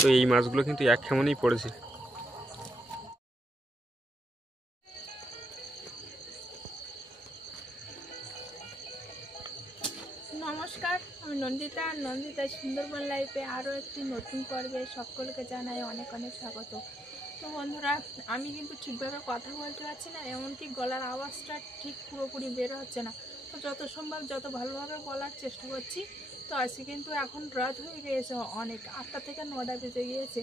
তো এই মাছগুলো কিন্তু এক কেমনই পড়েছে। নমস্কার, আমি নন্দিতা সুন্দরবন লাইফে আরও একটি নতুন পর্বে সকলকে জানাই অনেক অনেক স্বাগত। তো বন্ধুরা, আমি কিন্তু ঠিকভাবে কথা বলতে পারছি না, এমনকি গলার আওয়াজটা ঠিক পুরোপুরি বের হচ্ছে না। তো যত সম্ভব যত ভালোভাবে বলার চেষ্টা করছি। তো আজকে কিন্তু এখন রাত হয়ে গিয়েছে, অনেক 8টা থেকে 9টা বেজে গিয়েছে।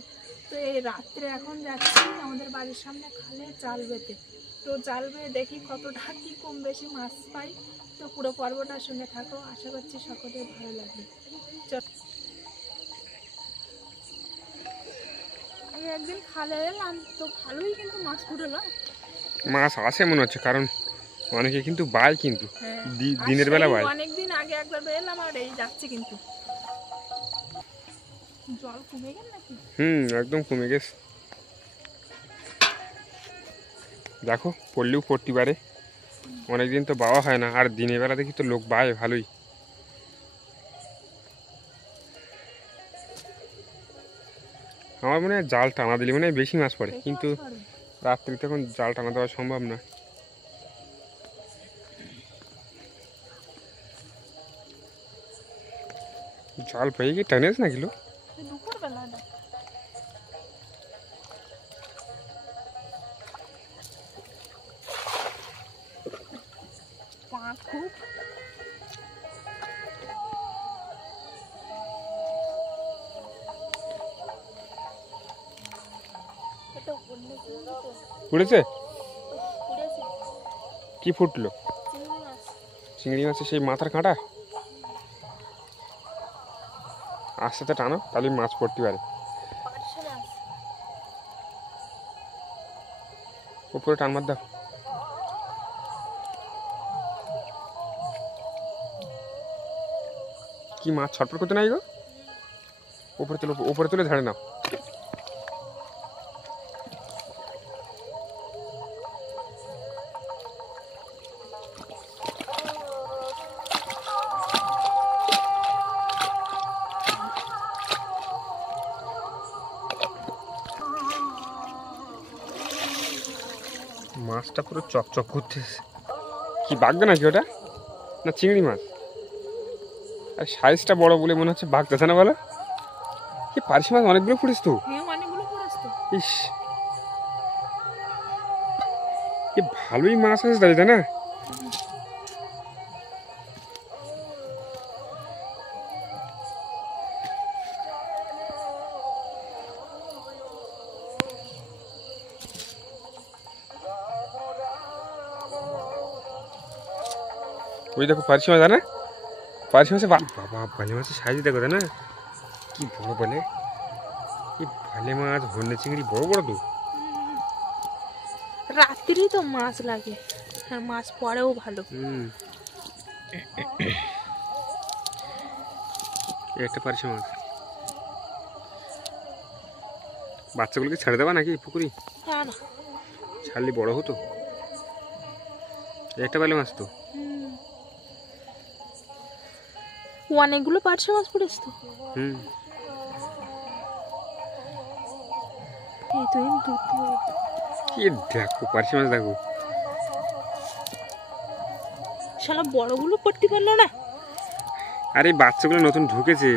তো এই রাত্রে এখন যাচ্ছি আমাদের বাড়ির সামনে খালে জাল বেঁধে। তো জাল বেয়ে দেখি কতটা কি কম বেশি মাছ পাই। তো পুরো পর্বটার সঙ্গে থাকো, আশা করছি সকলের ভালো লাগবে। আমি একদিন খালে এলাম, তো ভালোই কিন্তু মাছ ফুটলো। মাছ আসে মনে হচ্ছে, কারণ অনেকে কিন্তু বায়, কিন্তু দিনের বেলা বায়। অনেকদিন আগে একবার এলাম আর এই যাচ্ছে, কিন্তু জল কমে গেল নাকি? একদম কমে গেছে। দেখো পড়লেও পড়তে পারে, অনেকদিন তো বাওয়া হয় না, আর দিনের বেলা দেখি তো লোক বায় ভালোই। আমার মনে হয় জাল টানা দিলে মনে হয় বেশি মাছ পড়ে, কিন্তু রাত্রিতে এখন জাল টানা দেওয়া সম্ভব না। জাল পেয়ে কি টানেছ না কিলো? দুপুরবেলা খুব ফুটেছে? কি ফুটলো? চিংড়ি মাছের সেই মাথার কাঁটা। আস্তে আস্তে টানো, তাহলে মাছ পড়তে পারে। উপরে টান মার দাও। কি মাছ ছটফট করতে নাই গো? উপরে তুলে ঝাড়ে নাও। মাছটা পুরো চকচক করতেছে। কি বাগদা নাকি ওটা? না চিংড়ি মাছ। আর সাইজটা বড় বলে মনে হচ্ছে বাগদাছে না বলো? কি পার্শে মাছ অনেকগুলো ফুটেছে তো। ইস, কি ভালোই মাছ আছে তাই না? ওই দেখো পার্শে মাছ, না পার্শে মাছে বাবা ভালে মাছের সাইজ দেখো না, কি বড় বলে। কি ভালে মাছ, হন্যে চিংড়ি বড় বড় তো। রাত্রি তো মাছ লাগে, আর মাছ পরেও ভালো। একটা পার্শে মাছ। বাচ্চাগুলোকে ছেড়ে দেবা নাকি পুকুরি? না, ছাড়লে বড় হতো। একটা বেলে মাছ তো। অনেকগুলো পার্শে মাছ পড়েছে তো। কি দেখো পার্শে মাছ দেখো। শালা বড়গুলো পড়তে পারলো না। আরে বাচ্চাগুলো নতুন ঢুকেছে।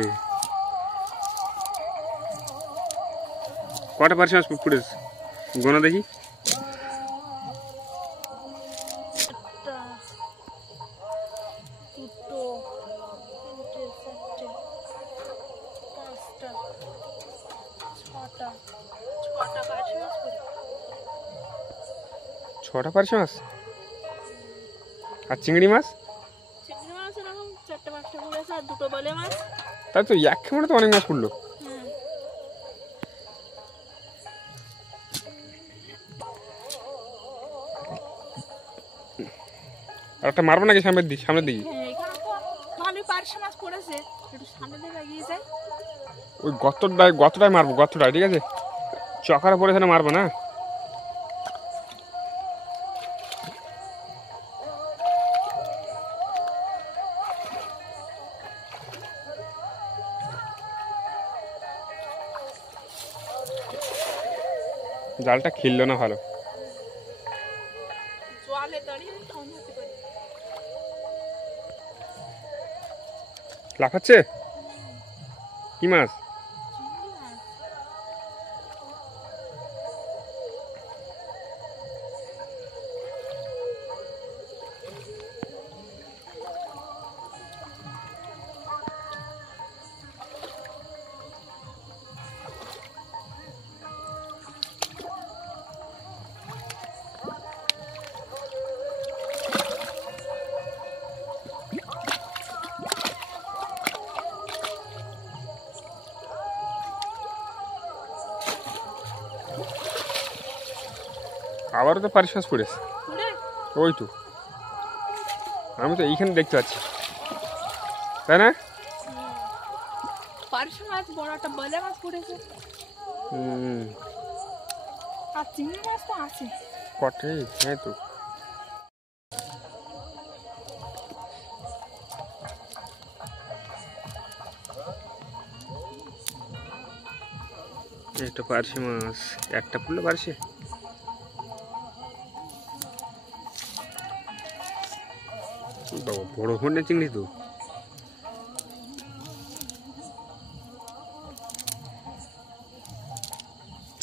কটা পার্শে মাছ পড়েছে গোনা দেখি। ছটা পার্শে মাছ। আর চিংড়ি মাছ? চিংড়ি মাছ এরকম 4-5টা পড়েছে, আর 2টো বলে মাছ। তাই তো এক খেমনে তো অনেক মাছ পড়লো। আর একটা মারবো নাকি সামনের দিকে? ভালোই পার্শে মাছ পড়েছে, একটু সামনে দিকে এগিয়ে যায়। ওই গতটায় মারবো, গতটায়, ঠিক আছে? চকারা পড়েছে না, মারবো না। জালটা খিললো না ভালো। জলে দাঁড়িয়ে ফোন হতে পারি। লাফাচ্ছে কি মাছ? চিংড়ি মাছ। আবারও তো পারিশ মাছ পড়েছে। পুরে ওই তো আমি তো এইখানে দেখতে পাচ্ছি, তাই না? পারিশ মাছ বড় একটা বলে মাছ পড়েছে। আর চিংড়ি মাছ তো আছে কটে, হ্যাঁ তো। একটা পারশে মাছ, একটা পড়লো পারশে। বাবা বড় হন্যে চিংড়ি তো।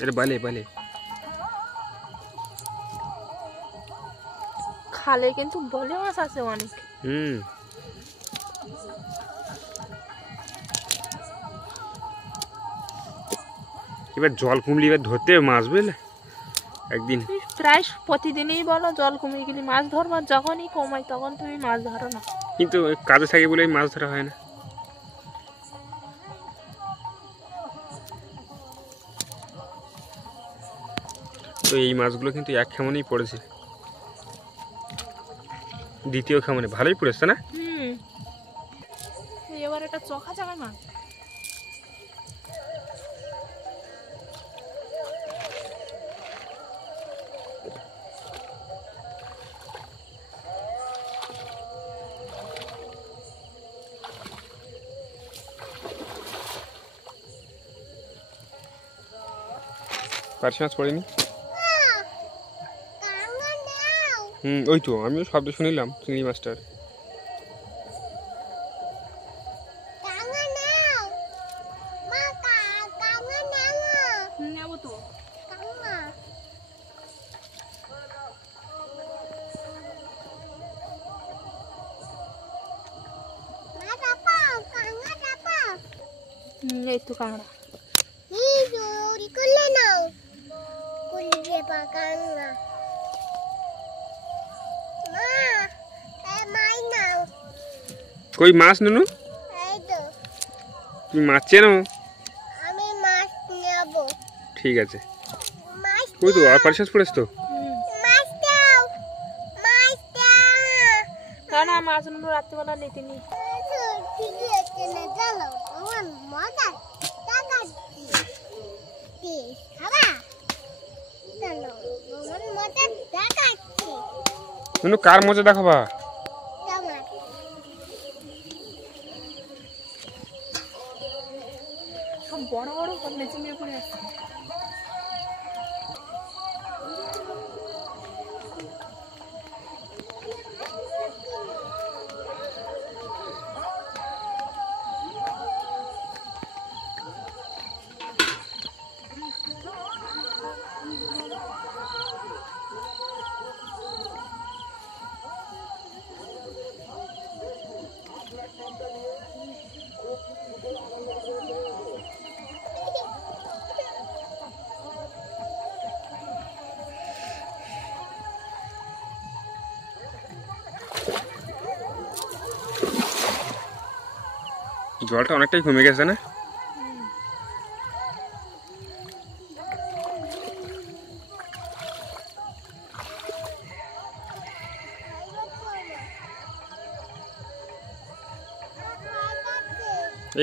এটা বালে বালে খালে, কিন্তু বলে মাছ আছে অনেক। এবার জল কুমলি এবার ধরতে হবে মাছ, বুঝলে? একদিন প্রায় প্রতিদিনই বলো জল কমে গেলে মাছ ধরবার, যখনই কমাই তখন তুমি মাছ ধরো না। কিন্তু কাজে থাকে বলে মাছ ধরা হয় না। তো এই মাছগুলো কিন্তু এক খেমনেই পড়েছে, দ্বিতীয় খেমনে ভালোই পড়েছে না? এবার এটা চোখা যাবে মাছ। পারশে মাছ পড়েনি। ওই তো আমিও শব্দ শুনিলাম চিংড়ি মাছটার। নেবো তো। এই তো কাঁকড়া। কই মাছ নুনু? তুমি মাছ চেনো? আমি মাছ নেব। ঠিক আছে। কই তো আর পারশে মাছ পড়েছে তো। মাছ দাও, মাছ দাও। না না, মাছ রাত্রিবেলা নিতে নি। ঠিক আছে না, চলো আমার মজা দেখাচ্ছি। খাবা চলো, আমার মজা দেখাচ্ছি। নুনু কার মজা দেখাবা? আমার সব বড় বড় কন্যা চিংড়ি পড়ে আসছে। জলটা অনেকটাই কমে গেছে না?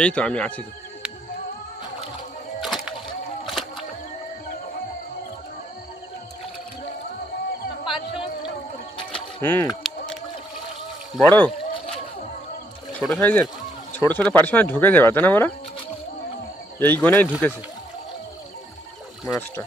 এই তো আমি আছি তো। বড় ছোট সাইজের ছোট ছোট পারশে মাছ ঢুকে যাবে, তাই না বলো? এই গনেই ঢুকেছে মাছটা।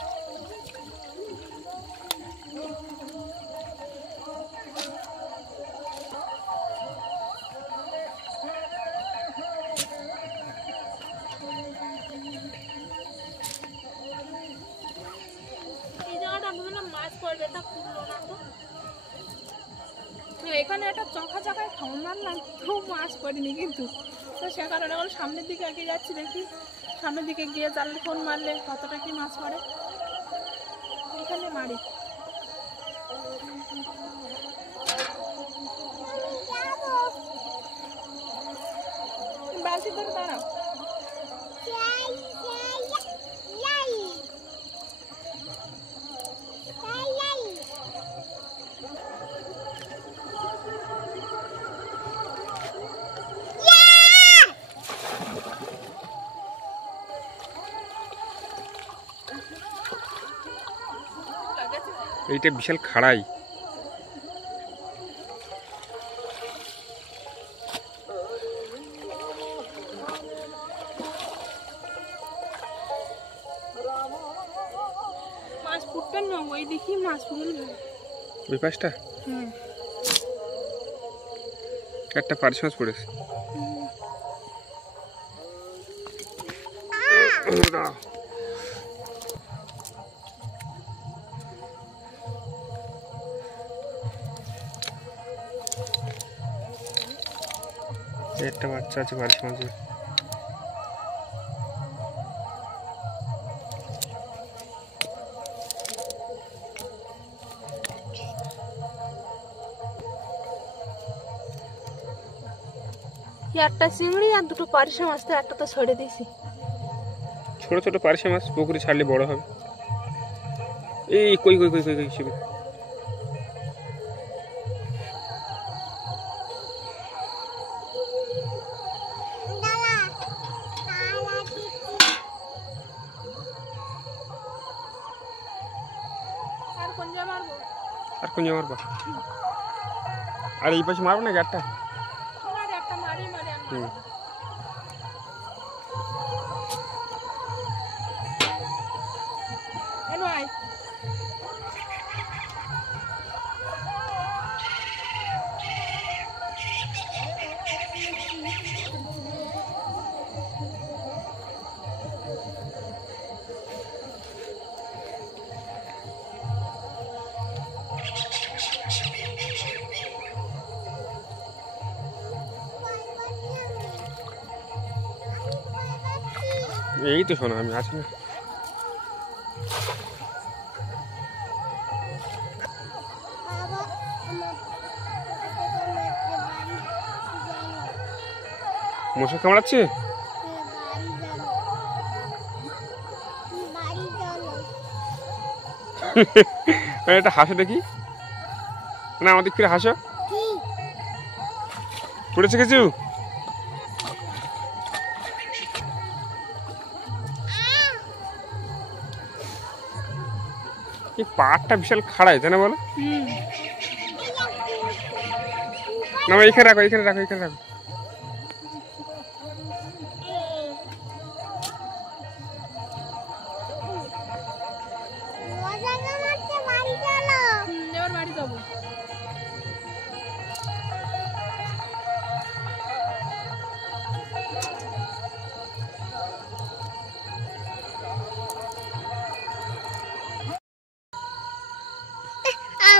একটা চোখা চোখায় খাওয়ান মারলাম, তো মাছ পড়িনি কিন্তু। তো সে কারণে এখন সামনের দিকে এগিয়ে যাচ্ছি, দেখি সামনের দিকে গিয়ে জালে ফোন মারলে কতটা কি মাছ পড়ে। এখানে মারি বালতি ধরে দাঁড়াও। এইটা বিশাল খাড়াই। মাছ ফুটতেন না, ওই দেখি মাছ ফুটল ওই পাশটা একটা পার্শে মাছ পড়েছে। একটা বাচ্চা আছে পার্শে মাছের। একটা চিংড়ি আর দুটো পার্শে মাছ, তো একটা তো ছেড়ে দিয়েছি। ছোট ছোট পার্শে মাছ পুকুরে ছাড়লে বড় হবে। এই কই কই কই কই কই শিবু, আর কোন যা মারবো? আর কোন মারবা? আর এই পাশে মারবো না একটা? একটা মারি মারি আমি। এনো আয়। এই তো শোনা আমি আছি না। মশা কামড়াচ্ছে? এটা হাসো দেখি না, আমাদের ফিরে হাসো। পড়েছে কিছু? এই পাড়টা বিশাল খাড়াই, তাই না বলো? না এখানে রাখো, এখানে রাখো, এখানে রাখো। এবার বাড়ি যাবো।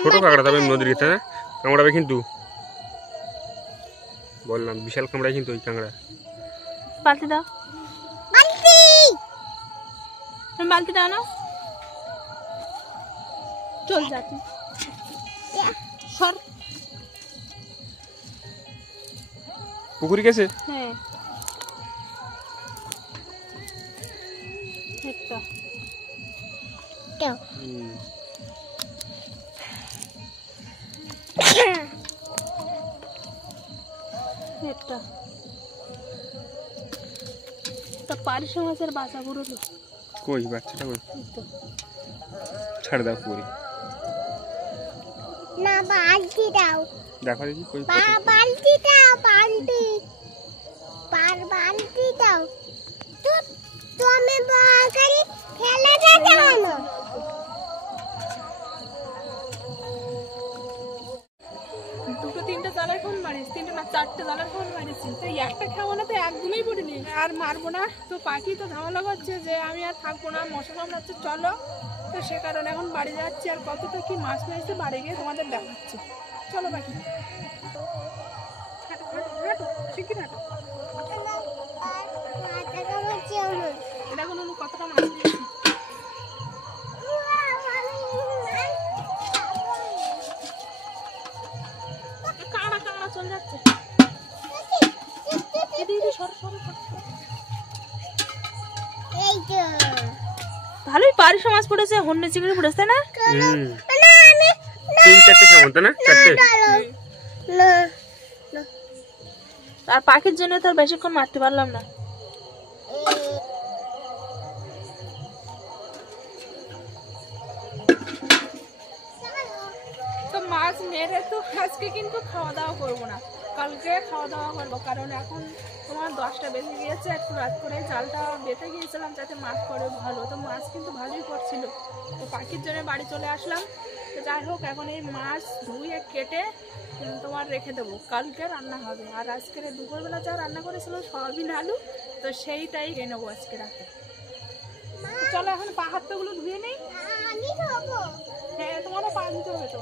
ছোট কাঁকড়া তবে নদীর গেছে, হ্যাঁ কামড়াবে কিন্তু, বললাম বিশাল কামড়ায় কিন্তু ওই কাঁকড়া। বালতি দাও, বালতি দাও না, চল যাচ্ছি সর। পুকুরি গেছে? হ্যাঁ একটা একটা তা পার্শে মাছের বাচ্চা বুড়লো। কই বাচ্চাটা? কই? ছাড় দাও পুকুরি। না বালতি দাও, দেখো দেখি কই। বালতি দাও, বালতি বালতি দাও। তুমি বাগারি ফেলে দিতে হবে। দুটো তিনটে জালের ফোন মারিস, তিনটে না চারটে জালের ফোন মারিছি, তো একটা খাওয়ানো তো একদমই পড়িনি। আর মারবো না, তো পাখি তো ঝামেলা করছে যে আমি আর থাকবো না, মশা কামড়াচ্ছে চলো। তো সে কারণে এখন বাড়ি যাচ্ছি, আর কতটা কি মাছ মেরেছে বাড়ি গিয়ে তোমাদের দেখাচ্ছি। চলো পাখি। কি না মাথা কামাচ্ছি আমার। এটা কোনো কতটা মাছ দিয়েছি কাঁড়া কাঁড়া চলে যাচ্ছে এদিকে সর সর এই তো। ভালোই পারিস মাছ পড়েছে হন্য চিংড়ি পড়েছে তাই না হুম না আমি 3-4টে কেমন তাই না 4টে না আর পাখির জন্য তো আর বেশিক্ষণ মারতে পারলাম না তো মাছ মেরে তো আজকে কিন্তু খাওয়া দাওয়া করবো না কালকে খাওয়া দাওয়া করবো কারণ এখন তোমার 10টা বেজে গিয়েছে একটু রাত করে জালটা বেঁধে গিয়েছিলাম যাতে মাছ পড়ে ভালো তো মাছ কিন্তু ভালোই পড়ছিল তো পাখির জন্য বাড়ি চলে আসলাম তো যাই হোক এখন এই মাছ ধুয়ে কেটে তোমার রেখে দেবো কালকে রান্না হবে আর আজকের দুপুরবেলা যা রান্না করেছিল সয়াবিন আলু তো সেইটাই খেয়ে নেবো আজকে রাতে তো চলো এখন পা হাতগুলো ধুয়ে নেই আমি খাবো। হ্যাঁ তোমারও পা ধুতে হবে তো